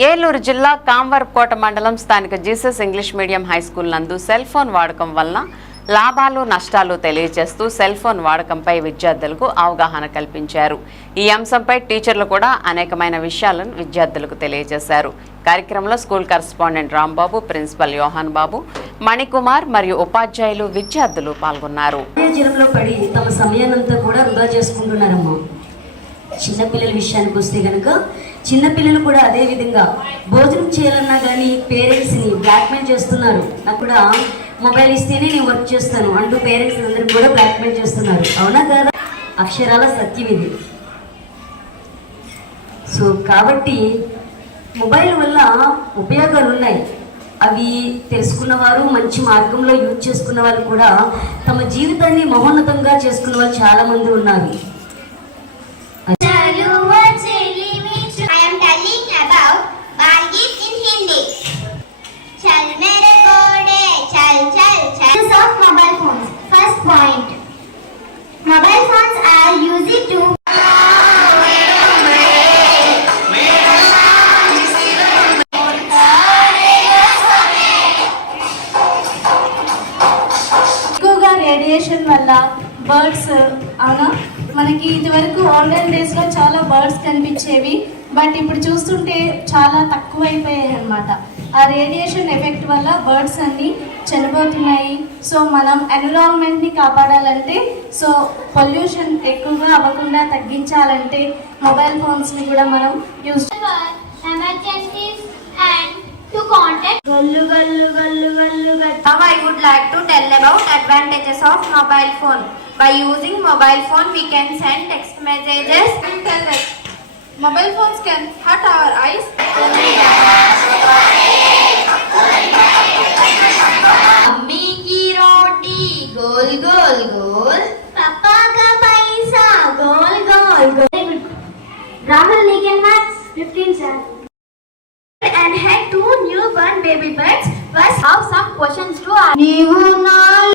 ఏలూరు జిల్లా కాంవర్కోట మండలం స్థానిక Jesus English medium high school నందు సెల్ ఫోన్ వాడకం వలన లాభాలు నష్టాలు తెలియజేస్తూ సెల్ ఫోన్ వాడకంపై విద్యార్థులకు అవగాహన కల్పించారు. ఈ అంశంపై టీచర్లు కూడా అనేకమైన విషయాలను విద్యార్థులకు తెలియజేశారు. కార్యక్రమంలో స్కూల్ కరస్పాండెంట్ రాంబాబు ప్రిన్సిపల్ యోహన్ బాబు మణికుమార్ మరియు ఉపాధ్యాయులు విద్యార్థులు పాల్గొన్నారు. తమ సమయాన్నంతా కూడా వృధా చేసుకుంటున్నారమ్మా. చిన్నపిల్లల విషయానికి వస్తే కనుక చిన్నపిల్లలు కూడా అదే విధంగా భోజనం చేయాలన్నా కానీ పేరెంట్స్ని బ్లాక్మెయిల్ చేస్తున్నారు. నాకు కూడా మొబైల్ ఇస్తేనే నేను వర్క్ చేస్తాను అంటూ పేరెంట్స్ అందరికీ కూడా బ్లాక్మెయిల్ చేస్తున్నారు. అవునా కదా? అక్షరాల సత్యం ఇది. సో కాబట్టి మొబైల్ వల్ల ఉపయోగాలు ఉన్నాయి. అవి తెలుసుకున్న వారు మంచి మార్గంలో యూజ్ చేసుకున్న వాళ్ళు కూడా తమ జీవితాన్ని మహోన్నతంగా చేసుకున్న వాళ్ళు చాలామంది ఉన్నారు. Point. Mobile phones are used to ఎక్కువగా రేడియేషన్ వల్ల బర్డ్స్ అవునా మనకి ఇదివరకు ఆన్లైన్ డేస్లో చాలా బర్డ్స్ కనిపించేవి బట్ ఇప్పుడు చూస్తుంటే చాలా తక్కువ అయిపోయాయి అనమాట ఆ రేడియేషన్ ఎఫెక్ట్ వల్ల బర్డ్స్ అన్ని చనిపోతున్నాయి. సో మనం ఎన్విరాన్మెంట్ని కాపాడాలంటే సో పొల్యూషన్ ఎక్కువగా అవ్వకుండా తగ్గించాలంటే మొబైల్ ఫోన్స్ని కూడా మనం use advantages of mobile phone by using mobile phone we can send text messages and టెలెక్ట్ Mobile phones can hurt our eyes. Mummy की रोटी गोल गोल गोल पापा का पैसा गोल गोल गोल राहुल लेकिन maths 15 sir and had two newborn baby birds was have some questions to ask.